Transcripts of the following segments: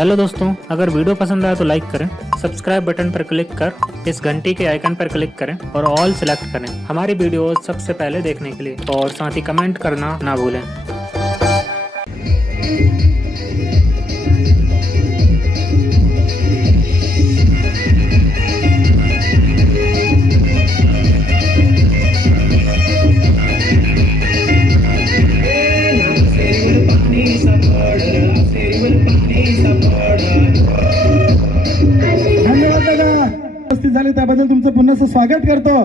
Hello दोस्तों, अगर video पसंद आया तो लाइक करें सब्सक्राइब बटन पर क्लिक कर, इस घंटी के आइकन पर क्लिक करें और ऑल सेलेक्ट करें हमारी वीडियो सबसे पहले देखने के लिए और साथ ही कमेंट करना ना भूलें। उपस्थित झाले त्याबद्दल तुमचं पुन्हा स्वागत करतो.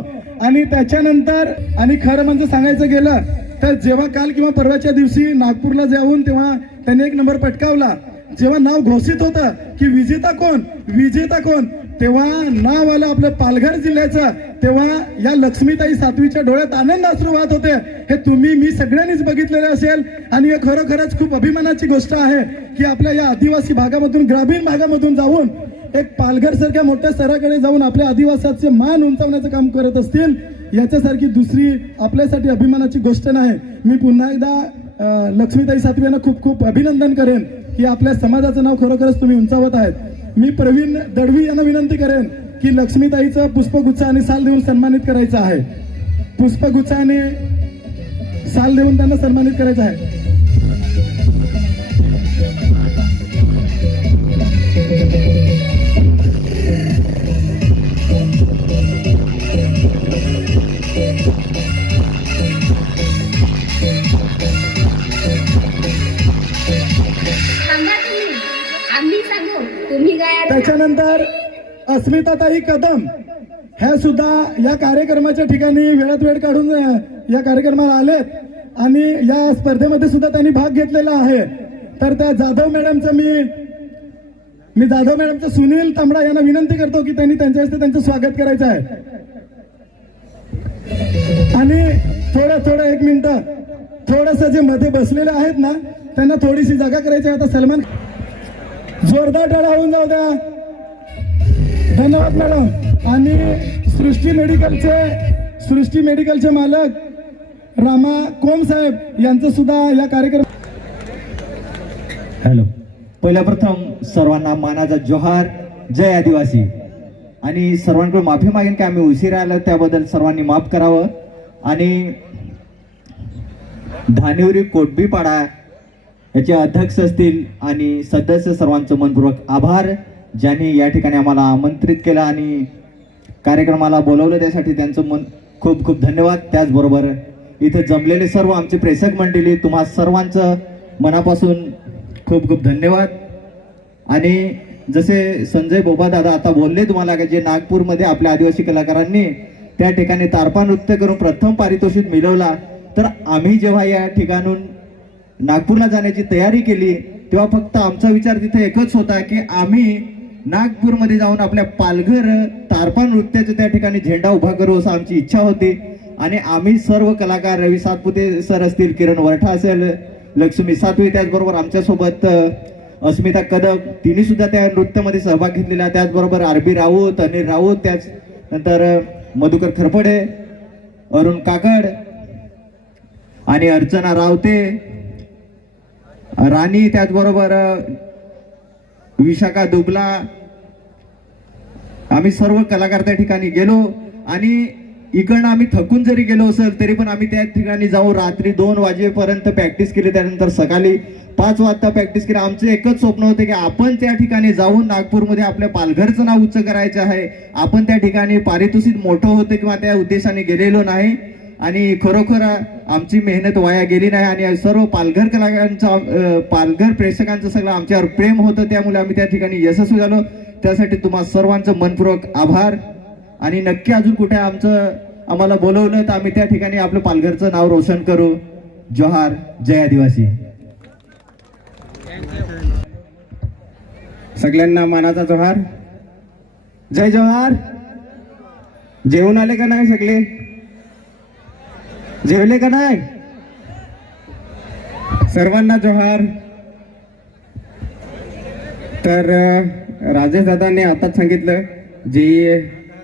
आणि त्याच्यानंतर आणि खरं म्हणजे सांगायचं गेलं तर जेव्हा काल किंवा परवाच्या दिवशी नागपूरला जाऊन तेव्हा त्यांनी एक नंबर पटकावला. जेव्हा नाव घोषित होतं की विजेता कोण विजेता कोण तेव्हा नाव आलं आपलं पालघर जिल्ह्याचं. तेव्हा या लक्ष्मीताई सातवीच्या डोळ्यात आनंद अश्रू वाहत होते. हे तुम्ही मी सगळ्यांनीच बघितलेलं असेल. आणि हे खरोखरच खूप अभिमानाची गोष्ट आहे की आपल्या या आदिवासी भागामधून ग्रामीण भागामधून जाऊन एक पालघर सारख्या मोठ्या स्तराकडे जाऊन आपल्या आदिवासाचे मान उंचावण्याचं काम करत असतील याच्यासारखी दुसरी आपल्यासाठी अभिमानाची गोष्ट नाही. मी पुन्हा एकदा लक्ष्मीताई सातवी यांना खूप खूप अभिनंदन करेन. की आपल्या समाजाचं नाव खरोखरच तुम्ही उंचावत आहेत. मी प्रवीण दडवी यांना विनंती करेन की लक्ष्मीताईचं पुष्पगुच्छ आणि साल देऊन सन्मानित करायचं आहे. पुष्पगुच्छ आणि साल देऊन त्यांना सन्मानित करायचं आहे. त्याच्यानंतर अस्मिताताई कदम ह्या सुद्धा या कार्यक्रमाच्या ठिकाणी वेळात वेळ काढून या कार्यक्रमाला आलेत. आणि या स्पर्धेमध्ये सुद्धा त्यांनी भाग घेतलेला आहे. तर त्या जाधव मॅडमचं मी मी जाधव मॅडमचं सुनील तांबडा यांना विनंती करतो की त्यांनी त्यांच्या हस्ते त्यांचं स्वागत करायचं आहे. आणि थोडं थोडं एक मिनिट. थोडस जे मध्ये बसलेले आहेत ना त्यांना थोडीशी जागा करायची आहे. आता सलमान जोरदार टाळा होऊन जाऊ द्या. धन्यवाद मॅडम आणि सृष्टी मेडिकलचे सृष्टी मेडिकलचे मालक रामा कोम साहेब यांचं सुद्धा या कार्यक्रम हॅलो. पहिल्या प्रथम सर्वांना मानाचा जोहार. जय आदिवासी. आणि सर्वांकडून माफी मागेन की आम्ही उशिरा आलो त्याबद्दल सर्वांनी माफ करावं. आणि धानिवरी कोटबीपाडा याचे अध्यक्ष असतील आणि सदस्य सर्वांचं मनपूर्वक आभार ज्यांनी या ठिकाणी आम्हाला आमंत्रित केलं आणि कार्यक्रमाला बोलवलं त्यासाठी त्यांचं मन खूप खूप धन्यवाद. त्याचबरोबर इथे जमलेले सर्व आमचे प्रेक्षक मंडळी तुम्हा सर्वांचं मनापासून खूप खूप धन्यवाद. आणि जसे संजय बोबा दादा आता बोलले तुम्हाला की जे नागपूरमध्ये आपल्या आदिवासी कलाकारांनी त्या ठिकाणी तारपा नृत्य करून प्रथम पारितोषिक मिळवला तर आम्ही जेव्हा या ठिकाणून नागपूरला जाण्याची तयारी केली तेव्हा फक्त आमचा विचार तिथे एकच होता की आम्ही नागपूरमध्ये जाऊन आपल्या पालघर तारपा नृत्याचे त्या ठिकाणी झेंडा उभा करू असं आमची इच्छा होती. आणि आम्ही सर्व कलाकार रवी सातपुते सर असतील किरण वरठा असेल लक्ष्मी सातवी त्याचबरोबर आमच्यासोबत अस्मिता कदम तिने सुद्धा त्या नृत्यामध्ये सहभाग घेतलेला. त्याचबरोबर आर बी राऊत अनिल राऊत त्याच नंतर मधुकर खरपडे अरुण काकड आणि अर्चना रावते. राणी त्याचबरोबर विशाखा दुबला. आम्ही सर्व कलाकार त्या ठिकाणी गेलो आणि इकडनं आम्ही थकून जरी गेलो असेल तरी पण आम्ही त्या ठिकाणी जाऊन रात्री दोन वाजेपर्यंत प्रॅक्टिस केली त्यानंतर सकाळी पाच वाजता प्रॅक्टिस केली. आमचं एकच स्वप्न होतं की आपण त्या ठिकाणी जाऊन नागपूरमध्ये आपल्या पालघरचं नाव उच्च करायचं आहे. आपण त्या ठिकाणी पारितोषिक मोठं होतं किंवा त्या उद्देशाने गेलेलो नाही. आणि खरोखर आमची मेहनत वाया गेली नाही आणि सर्व पालघर कलाकारांचं पालघर प्रेक्षकांचं सगळं आमच्यावर प्रेम होतं त्यामुळे आम्ही त्या ठिकाणी यशस्वी झालो. त्यासाठी तुम्हा सर्वांचं मनपूर्वक आभार. आणि नक्की अजून कुठे आमचं आम्हाला बोलवलं तर आम्ही त्या ठिकाणी आपलं पालघरचं नाव रोशन करू. जोहार जय आदिवासी. सगळ्यांना मानाचा जोहार. जय जोहार. जेवण आले का नाही सगळे? जेवले का नाही? सर्वांना जोहार. तर राजेश दादांनी आताच सांगितलं जे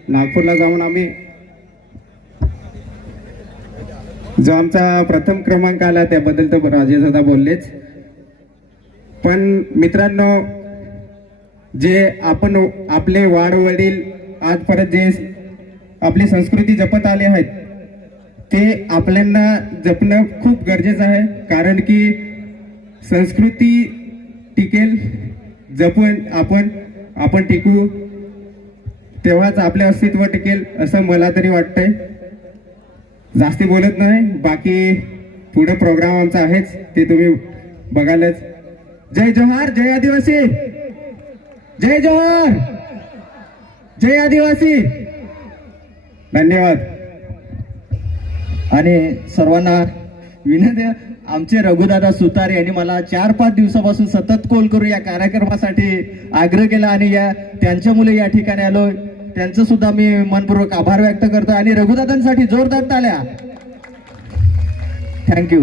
नागपूरला जाऊन आम्ही जो आमचा प्रथम क्रमांक आला त्याबद्दल तर राजेश दादा बोललेच. पण मित्रांनो जे आपण आपले वाडवडील आजपर्यंत जे आपली संस्कृती जपत आले आहेत ते आपल्यांना जपणं खूप गरजेचं आहे कारण की संस्कृती टिकेल जपून आपण आपण टिकू तेव्हाच आपले अस्तित्व टिकेल असं मला तरी वाटतंय. जास्ती बोलत नाही बाकी पुढे प्रोग्राम आमचा आहेच ते तुम्ही बघालच. जय जोहार जय आदिवासी! जय जोहार! जय आदिवासी! धन्यवाद. आणि सर्वांना विनंती आमचे रघुदादा सुतार यांनी मला चार पाच दिवसापासून सतत कॉल करू या कार्यक्रमासाठी आग्रह केला आणि या त्यांच्या मुले या ठिकाणी आलो त्यांचं सुद्धा मी मनपूर्वक आभार व्यक्त करतो आणि रघुदादांसाठी जोरदार आल्या थँक्यू